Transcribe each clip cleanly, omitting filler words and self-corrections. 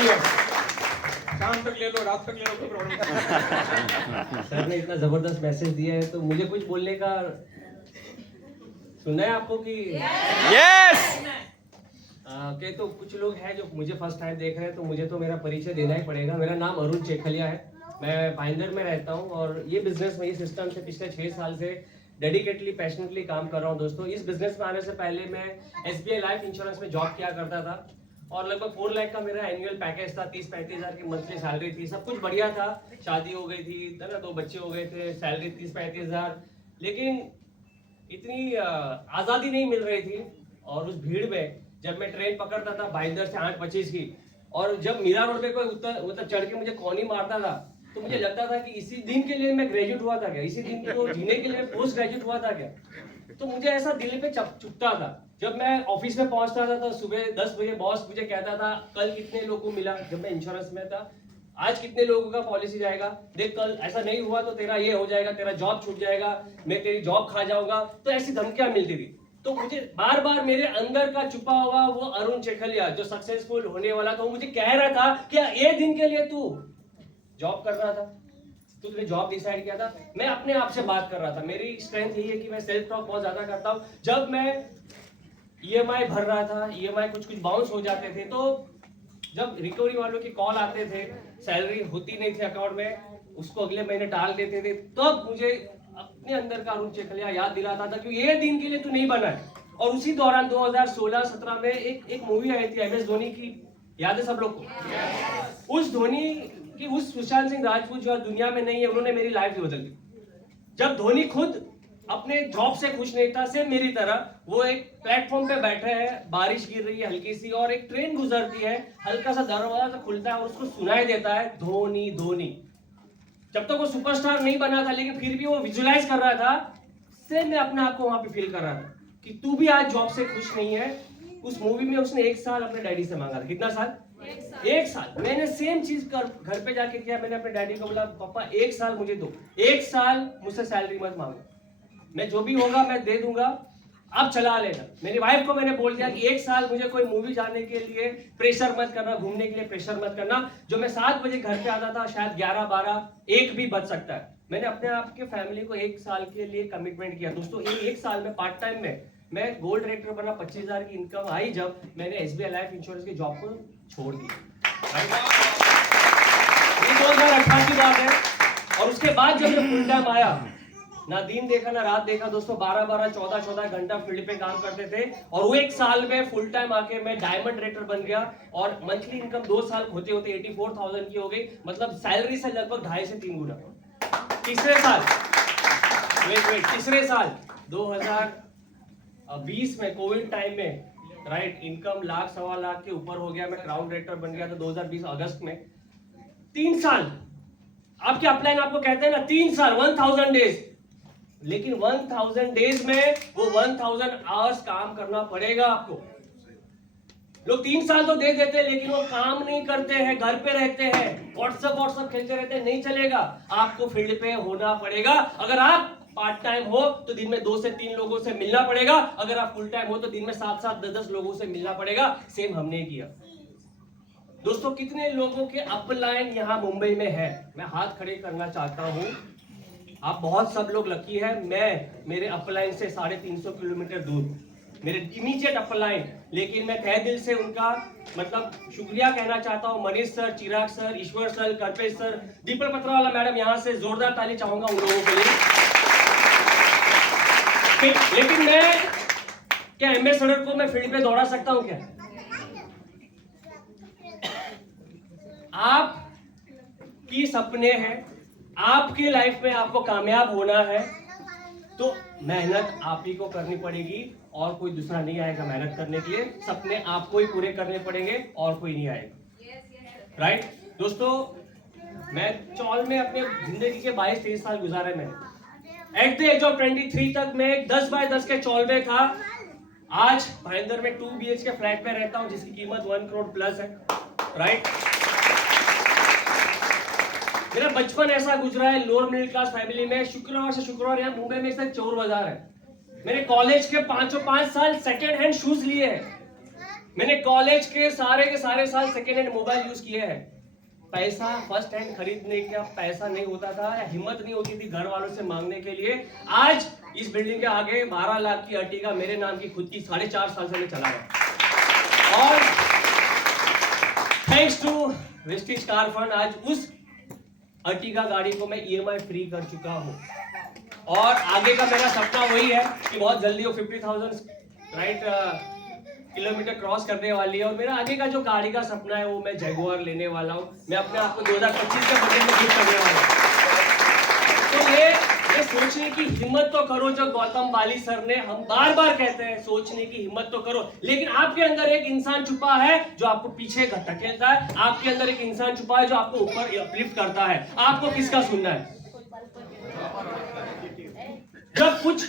शाम तक ले लो, रात तक ले लो, कोई प्रॉब्लम। सर ने इतना जबरदस्त मैसेज दिया है तो मुझे कुछ बोलने का सुनना है आपको कि यस के तो कुछ लोग हैं जो मुझे फर्स्ट टाइम देख रहे हैं, तो मुझे तो मेरा परिचय देना ही पड़ेगा। मेरा नाम अरुण चेखलिया है, मैं भाईंदर में रहता हूँ और ये बिजनेस में, ये सिस्टम से पिछले 6 साल से डेडिकेटली पैशनेटली काम कर रहा हूँ। दोस्तों, इस बिजनेस में आने से पहले मैं SBI लाइफ इंश्योरेंस में जॉब किया करता था और लगभग 4 लाख का मेरा एनुअल पैकेज था, 30-35 हज़ार की मंथली सैलरी थी, सब कुछ बढ़िया था। शादी हो गई थी ना, 2 बच्चे हो गए थे, सैलरी 30-35 हज़ार, लेकिन इतनी आज़ादी नहीं मिल रही थी। और उस भीड़ में जब मैं ट्रेन पकड़ता था भाईंदर से 8:25 की, और जब मीरा रोड पे कोई मतलब चढ़ के मुझे कॉनी मारता था, तो मुझे लगता था कि इसी दिन के लिए मैं ग्रेजुएट हुआ था क्या, इसी दिन को जीने के लिए पोस्ट ग्रेजुएट हुआ था क्या। तो मुझे ऐसा दिल पे चुभता था। जब मैं ऑफिस में पहुंचता था तो सुबह 10 बजे बॉस मुझे कहता था कल कितने लोगों को मिला, जब मैं इंश्योरेंस में था, आज कितने लोगों का पॉलिसी जाएगा, देख कल ऐसा नहीं हुआ तो तेरा ये हो जाएगा, तेरा जॉब छूट जाएगा, मैं तेरी जॉब खा जाऊंगा। तो ऐसी धमकियां मिलती थी। तो मुझे बार बार मेरे अंदर का छुपा हुआ वो अरुण चेखलिया जो सक्सेसफुल होने वाला था, वो मुझे कह रहा था कि ये दिन के लिए तू जॉब कर रहा था, तूने जॉब डिसाइड किया था। मैं अपने आप से बात कर रहा था। मेरी स्ट्रेंथ यही है कि मैं सेल्फ टॉक बहुत ज्यादा करता हूँ। जब मैं EMI भर रहा था, EMI कुछ बाउंस हो जाते थे, तो जब रिकवरी वालों की कॉल आते थे, सैलरी होती नहीं थी अकाउंट में, उसको अगले महीने डाल देते थे, तब मुझे अपने अंदर का अरुण चेखलिया याद दिलाता था कि ये दिन के लिए तू नहीं बना है। और उसी दौरान 2016-17 में एक मूवी आई थी MS धोनी की, याद है सब लोग को? उस धोनी की, उस सुशांत सिंह राजपूत जो दुनिया में नहीं है, उन्होंने मेरी लाइफ ही बदल दी। जब धोनी खुद अपने जॉब से खुश नहीं था, सेम मेरी तरह, वो एक प्लेटफॉर्म पे बैठे हैं, बारिश गिर रही है हल्की सी और एक ट्रेन गुजरती है, हल्का सा दरवाजा खुलता है और उसको सुनाई देता है धोनी धोनी। जब तक वो सुपरस्टार नहीं बना था, लेकिन फिर भी वो विजुलाइज कर रहा था, सेम मैं अपने आप को वहां पे फील कर रहा था कि तू भी आज जॉब से खुश नहीं है। उस मूवी में उसने 1 साल अपने डैडी से मांगा था। कितना साल? 1 साल। मैंने सेम चीज घर पे जाके किया। मैंने अपने डैडी को बोला, पापा 1 साल मुझे दो, 1 साल मुझसे सैलरी मत मांगो, मैं जो भी होगा मैं दे दूंगा, अब चला लेना। मेरी वाइफ को मैंने बोल दिया कि 1 साल मुझे कोई मूवी जाने के लिए प्रेशर मत करना, घूमने के लिए प्रेशर मत करना। जो मैं 7 बजे घर पे आता था, शायद 11, 12, 1 भी बज सकता है। मैंने अपने आप के फैमिली को 1 साल के लिए कमिटमेंट किया। दोस्तों, ये 1 साल में पार्ट टाइम में मैं गोल्ड डायरेक्टर बना, 25,000 की इनकम आई जब मैंने SBI लाइफ इंश्योरेंस की जॉब को छोड़ दिया। ये 2018 की बात है। और उसके बाद जब फुल टाइम आया, ना दिन देखा ना रात देखा दोस्तों, 12-12, 14-14 घंटा फील्ड पे काम करते थे। और वो 1 साल में फुल टाइम आके मैं डायमंड डायरेक्टर बन गया और मंथली इनकम 2 साल होते होते 84,000 की हो गई, मतलब सैलरी से लगभग 2.5 से 3 गुना। तीसरे साल 2020 में कोविड टाइम में, राइट, इनकम लाख, 1.25 लाख के ऊपर हो गया, मैं क्राउन डायरेक्टर बन गया था 2020 अगस्त में। 3 साल आपके अपलाइन आपको कहते हैं ना, 3 साल 1000 डेज, लेकिन 1000 डेज में वो 1000 आवर्स काम करना पड़ेगा आपको। लोग 3 साल तो दे देते हैं, लेकिन वो काम नहीं करते हैं, घर पे रहते हैं, व्हाट्सएप खेलते रहते हैं, नहीं चलेगा। आपको फील्ड पे होना पड़ेगा। अगर आप पार्ट टाइम हो तो दिन में 2 से 3 लोगों से मिलना पड़ेगा, अगर आप फुल टाइम हो तो दिन में 7-7, 10-10 लोगों से मिलना पड़ेगा। सेम हमने किया। दोस्तों, कितने लोगों के अपलाइन यहाँ मुंबई में है, मैं हाथ खड़े करना चाहता हूँ। आप बहुत सब लोग लकी है। मैं मेरे अपलाइन से 350 किलोमीटर दूर, मेरे इमीडिएट अपलाइन, लेकिन मैं तहे दिल से उनका मतलब शुक्रिया कहना चाहता हूं। मनीष सर, चिराग सर, ईश्वर सर, कल्पेश सर, दीपक पत्रवाला मैडम, यहां से जोरदार ताली चाहूंगा उन लोगों के लिए। लेकिन मैं क्या MS सड़क को मैं फील्ड पे दौड़ा सकता हूं क्या? आप की सपने हैं, आपकी लाइफ में आपको कामयाब होना है, तो मेहनत आप ही को करनी पड़ेगी और कोई दूसरा नहीं आएगा मेहनत करने के लिए। सपने आपको ही पूरे करने पड़ेंगे और कोई नहीं आएगा। राइट दोस्तों, मैं चौल में अपने जिंदगी के 22-23 साल गुजारे। मैंने एट द एज ऑफ 23 तक मैं 10 बाय 10 के चौल में था। आज भाईंदर में 2 BHK फ्लैट में रहता हूं जिसकी कीमत 1 करोड़ प्लस है। राइट, मेरा बचपन ऐसा गुजरा है लोअर मिडिल क्लास फैमिली में। शुक्रवार से शुक्रवार यहाँ मुंबई में चोर बाजार है। मैंने कॉलेज के 5 साल सेकेंड हैंड शूज लिए हैं। मैंने कॉलेज के सारे साल सेकेंड हैंड मोबाइल यूज किए हैं। पैसा फर्स्ट हैंड खरीदने का पैसा नहीं होता था, या हिम्मत नहीं होती थी घर वालों से मांगने के लिए। आज इस बिल्डिंग के आगे 12 लाख की अर्टिगा मेरे नाम की खुद की 4.5 साल से मैं चला रहा, और thanks to Vestige car fund आज उस अर्टिगा गाड़ी को मैं EMI फ्री कर चुका हूं। और आगे का मेरा सपना वही है कि बहुत जल्दी वो 50,000 किलोमीटर क्रॉस करने वाली है, और मेरा आगे का जो गाड़ी का सपना है वो मैं जैगुआर लेने वाला हूँ। मैं अपने आप को 2025 के बजट में गिफ्ट करने वाला हूँ। तो ये सोचने की हिम्मत तो करो, जो गौतम बाली सर ने, हम बार बार कहते हैं सोचने की हिम्मत तो करो, लेकिन आपके अंदर एक इंसान छुपा है जो आपको पीछे धकेलता है। आपके अंदर एक इंसान छुपा है जो आपको ऊपर अपलिफ्ट करता है। आपको किसका सुनना है? जब कुछ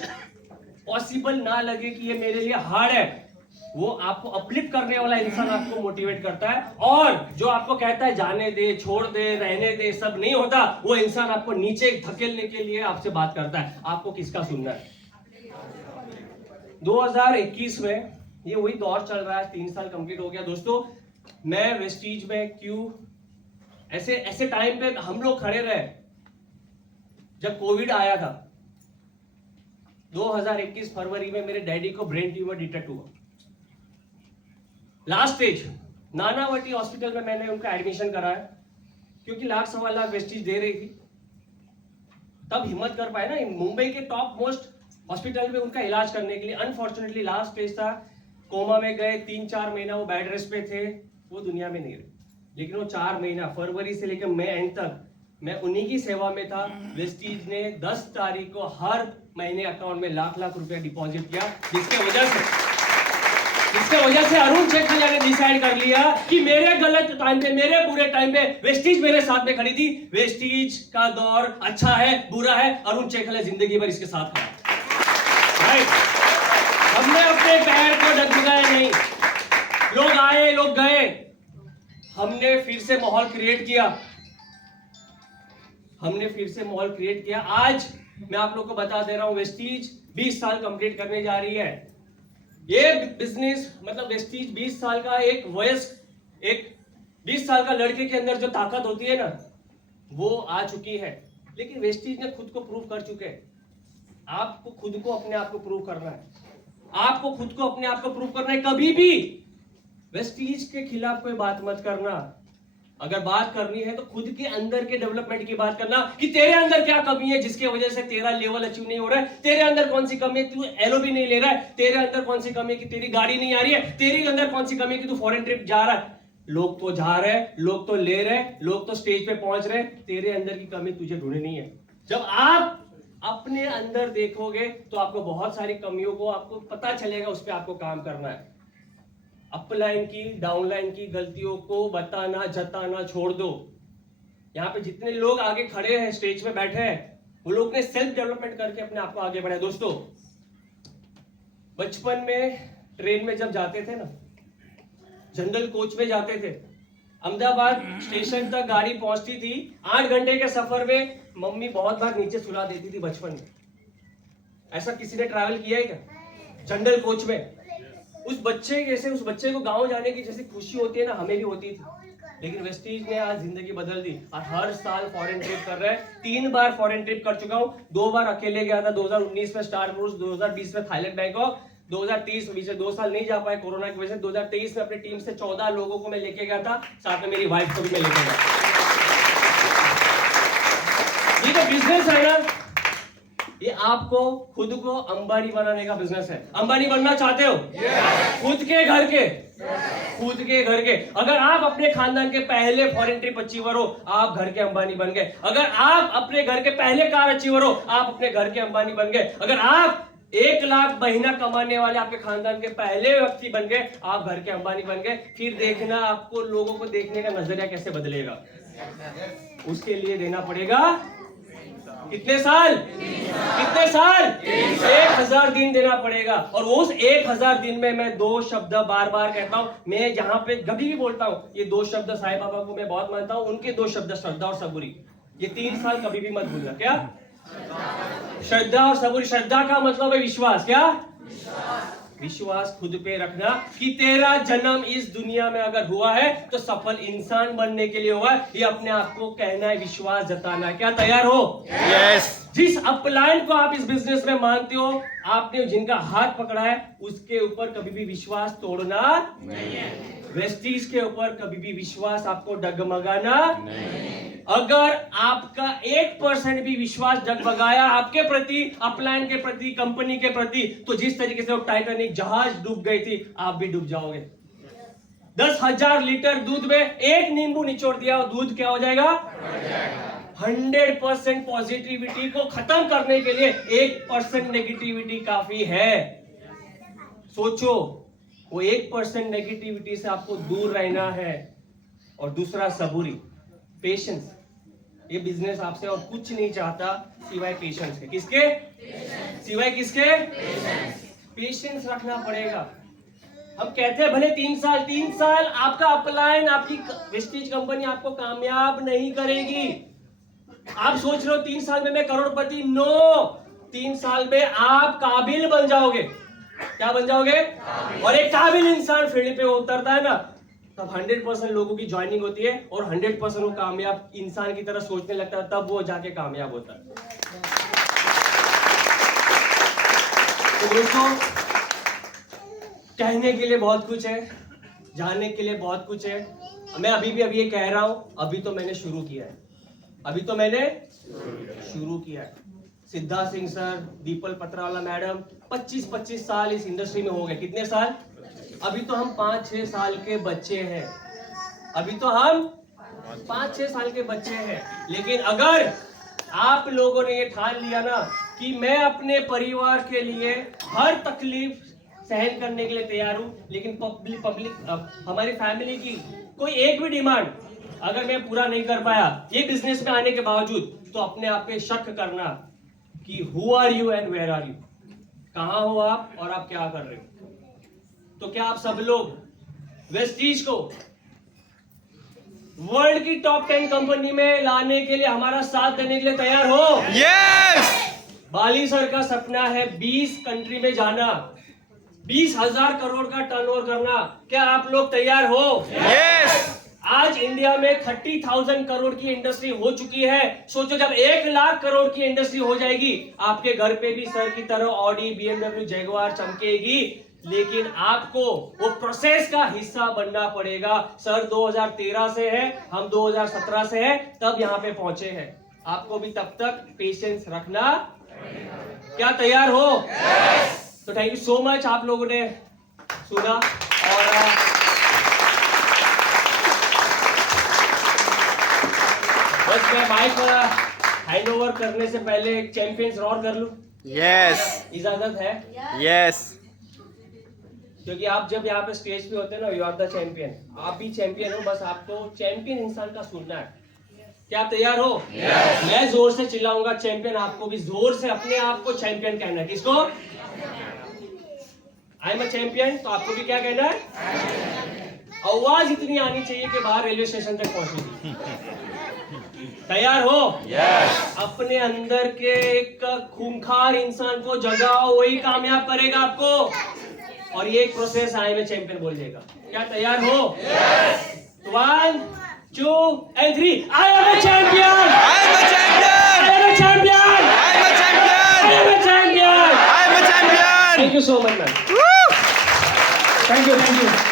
पॉसिबल ना लगे कि ये मेरे लिए हार्ड है, वो आपको अपलिफ्ट करने वाला इंसान आपको मोटिवेट करता है। और जो आपको कहता है जाने दे, छोड़ दे, रहने दे, सब नहीं होता, वो इंसान आपको नीचे धकेलने के लिए आपसे बात करता है। आपको किसका सुनना है? 2021 में ये वही दौर चल रहा है, 3 साल कंप्लीट हो गया। दोस्तों, मैं वेस्टीज में क्यों ऐसे टाइम पे हम लोग खड़े रहे जब कोविड आया था। 2021 फरवरी में मेरे डैडी को ब्रेन ट्यूमर डिटेक्ट हुआ। लास्ट स्टेज नानावटी हॉस्पिटल में मैंने उनका एडमिशन कराया, क्योंकि 1.25 लाख वेस्टीज दे रही थी। तब हिम्मत कर पाए ना, मुंबई के टॉप मोस्ट हॉस्पिटल में उनका इलाज करने के लिए। अनफॉर्चुनेटली लास्ट स्टेज था, कोमा में गए, 3-4 महीना वो बेड रेस्ट पे थे, वो दुनिया में नहीं रहे। लेकिन वो 4 महीना फरवरी से लेकर मई एंड तक मैं उन्हीं की सेवा में था। वेस्टीज ने 10 तारीख को हर महीने अकाउंट में लाख रुपया डिपॉजिट किया, जिसके वजह से अरुण जेठमलानी ने डिसाइड कर लिया कि मेरे गलत टाइम पे, मेरे बुरे टाइम पे वेस्टीज मेरे साथ में खड़ी थी। वेस्टीज का दौर अच्छा है, बुरा है, अरुण जेठमलानी जिंदगी भर इसके साथ खड़ा। हमने अपने पैर को डगमगाया नहीं, लोग आए लोग गए, हमने फिर से माहौल क्रिएट किया। आज मैं आप लोग को बता दे रहा हूं, वेस्टीज 20 साल कंप्लीट करने जा रही है। ये बिजनेस मतलब वेस्टीज 20 साल का एक 20 साल का लड़के के अंदर जो ताकत होती है ना, वो आ चुकी है। लेकिन वेस्टीज ने खुद को प्रूव कर चुके हैं। आपको खुद को अपने आप को प्रूव करना है। कभी भी वेस्टीज के खिलाफ कोई बात मत करना। अगर बात करनी है तो खुद के अंदर के डेवलपमेंट की बात करना, कि तेरे अंदर क्या कमी है जिसके वजह से तेरा लेवल अचीव नहीं हो रहा है। तेरे अंदर कौन सी कमी है, तू LOB नहीं ले रहा है। तेरे अंदर कौन सी कमी है कि तेरी गाड़ी नहीं आ रही है। तेरे अंदर कौन सी कमी है कि तू फॉरेन ट्रिप जा रहा है। लोग तो जा रहे हैं, लोग तो ले रहे हैं, लोग तो स्टेज पे पहुंच रहे हैं। तेरे अंदर की कमी तुझे ढूंढनी है। जब आप अपने अंदर देखोगे तो आपको बहुत सारी कमियों को आपको पता चलेगा, उस पर आपको काम करना है। अपलाइन की, डाउनलाइन की गलतियों को बताना, जताना छोड़ दो। यहाँ पे जितने लोग आगे खड़े हैं, स्टेज पे बैठे हैं, वो लोग ने सेल्फ डेवलपमेंट करके अपने आप को आगे बढ़ाया। दोस्तों, बचपन में ट्रेन में जब जाते थे ना, जनरल कोच में जाते थे, अहमदाबाद स्टेशन तक गाड़ी पहुंचती थी, 8 घंटे के सफर में मम्मी बहुत बार नीचे सुला देती थी बचपन में। ऐसा किसी ने ट्रैवल किया है क्या जनरल कोच में? उस बच्चे को गांव जाने की जैसी खुशी होती है ना, हमें भी होती थी। लेकिन वेस्टीज ने आज जिंदगी बदल दी और हर साल फॉरेन ट्रिप कर रहे हैं। 3 बार फॉरेन ट्रिप कर चुका हूं, 2 बार अकेले गया था। 2019 में स्टार क्रूज, 2020 में थाईलैंड बैंकॉक, 2030 में 2 साल नहीं जा पाए कोरोना की वजह से। 2023 में अपनी टीम से 14 लोगों को मैं लेके गया था, साथ में मेरी वाइफ को भी मैं लेके गया। ये जो बिजनेस है ना, ये आपको खुद को अंबानी बनाने का बिजनेस है। अंबानी बनना चाहते हो? खुद के घर के। अगर आप अपने खानदान के पहले फॉरेन ट्रिप अचीवर हो, आप घर के अंबानी बन गए। अगर आप अपने घर के पहले कार अचीवर हो, आप अपने घर के अंबानी बन गए। अगर आप 1 लाख महीना कमाने वाले आपके खानदान के पहले व्यक्ति बन गए, आप घर के अंबानी बन गए। फिर देखना आपको लोगों को देखने का नजरिया कैसे बदलेगा। उसके लिए देना पड़ेगा कितने साल? 1000 दिन देना पड़ेगा। और उस 1000 दिन में मैं 2 शब्द बार बार कहता हूं। मैं यहाँ पे कभी भी बोलता हूं, ये 2 शब्द साईं बाबा को मैं बहुत मानता हूं, उनके 2 शब्द श्रद्धा और सबूरी। ये 3 साल कभी भी मत भूलना। क्या? श्रद्धा और सबूरी। श्रद्धा का मतलब है विश्वास। क्या? विश्वास खुद पे रखना कि तेरा जन्म इस दुनिया में अगर हुआ है तो सफल इंसान बनने के लिए हुआ है। ये अपने आप को कहना है, विश्वास जताना है। क्या तैयार हो? यस। जिस अपलाइन को आप इस बिजनेस में मानते हो, आपने जिनका हाथ पकड़ा है, उसके ऊपर कभी भी विश्वास तोड़ना नहीं है। वेस्टीज के ऊपर कभी भी विश्वास आपको डगमगाना नहीं। अगर आपका 1% भी विश्वास डगमगाया आपके प्रति, अपलाइन के प्रति, कंपनी के प्रति, तो जिस तरीके से वो टाइटैनिक जहाज डूब गई थी, आप भी डूब जाओगे। 10,000 लीटर दूध में एक नींबू निचोड़ दिया और दूध क्या हो जाएगा? 100% पॉजिटिविटी को खत्म करने के लिए 1% नेगेटिविटी काफी है। सोचो, वो 1% नेगेटिविटी से आपको दूर रहना है। और दूसरा सबूरी, पेशेंस। ये बिजनेस आपसे और कुछ नहीं चाहता सिवाय पेशेंस के। किसके? सिवाय किसके? पेशेंस रखना पड़ेगा। हम कहते हैं भले 3 साल आपका अपलाइन, आपकी वेस्टीज कंपनी आपको कामयाब नहीं करेगी। आप सोच रहे हो 3 साल में मैं करोड़पति? नो, 3 साल में आप काबिल बन जाओगे। क्या बन जाओगे? और एक काबिल इंसान फील्ड पे उतरता है ना, तब 100% लोगों की ज्वाइनिंग होती है और 100% वो कामयाब इंसान की तरह सोचने लगता है, तब वो जाके कामयाब होता है। तो दोस्तों, कहने के लिए बहुत कुछ है, जानने के लिए बहुत कुछ है। मैं अभी ये कह रहा हूं, अभी तो मैंने शुरू किया है। सिद्धार्थ सिंह सर, दीपल पत्रावाला मैडम 25 साल इस इंडस्ट्री में हो गए। कितने साल? अभी तो हम 5-6 साल के बच्चे हैं। लेकिन अगर आप लोगों ने ये ठान लिया ना कि मैं अपने परिवार के लिए हर तकलीफ सहन करने के लिए तैयार हूं, लेकिन पब्लिक हमारी फैमिली की कोई एक भी डिमांड अगर मैं पूरा नहीं कर पाया ये बिजनेस में आने के बावजूद, तो अपने आप पे शक करना कि who are you and where are you, कहां हो आप और आप क्या कर रहे हो। तो क्या आप सब लोग वेस्टीज को वर्ल्ड की टॉप 10 कंपनी में लाने के लिए हमारा साथ देने के लिए तैयार हो? यस। बाली सर का सपना है 20 कंट्री में जाना, 20,000 करोड़ का टर्नओवर करना। क्या आप लोग तैयार हो? यस। आज इंडिया में 30,000 करोड़ की इंडस्ट्री हो चुकी है। सोचो जब 1 लाख करोड़ की इंडस्ट्री हो जाएगी, आपके घर पे भी सर की तरह ऑडी, BMW, जैगुआर चमकेगी। लेकिन आपको वो प्रोसेस का हिस्सा बनना पड़ेगा। सर 2013 से है, हम 2017 से है, तब यहाँ पे पहुंचे हैं। आपको भी तब तक पेशेंस रखना। क्या तैयार हो? तो थैंक यू सो मच, आप लोगों ने सुना। और बस मैं माइक हैंड ओवर करने से पहले एक चैंपियंस रॉर कर लूं? यस। इजाजत है? यस। क्योंकि आप जब यहाँ पे स्टेज पे होते हैं ना, यू आर द चैंपियन। आप भी चैंपियन हो, बस आपको चैंपियन इंसान का सुनना है। क्या तैयार हो? yes. मैं जोर से चिल्लाऊंगा चैंपियन, आपको भी जोर से अपने आप को चैंपियन कहना है। किसको? I am a champion. तो आपको भी क्या कहना है? आवाज इतनी आनी चाहिए कि बाहर रेलवे स्टेशन तक पहुंचेगी। तैयार हो? यस। अपने अंदर के एक खूंखार इंसान को जगाओ, वही कामयाब करेगा आपको। और ये एक प्रोसेस आई में चैंपियन बोल देगा। क्या तैयार हो? Yes. 1, 2 and 3 I am a champion! I am a champion! I am a champion! I am a champion! I am a champion! I am a champion! Thank you so much, man. Woo! Thank you.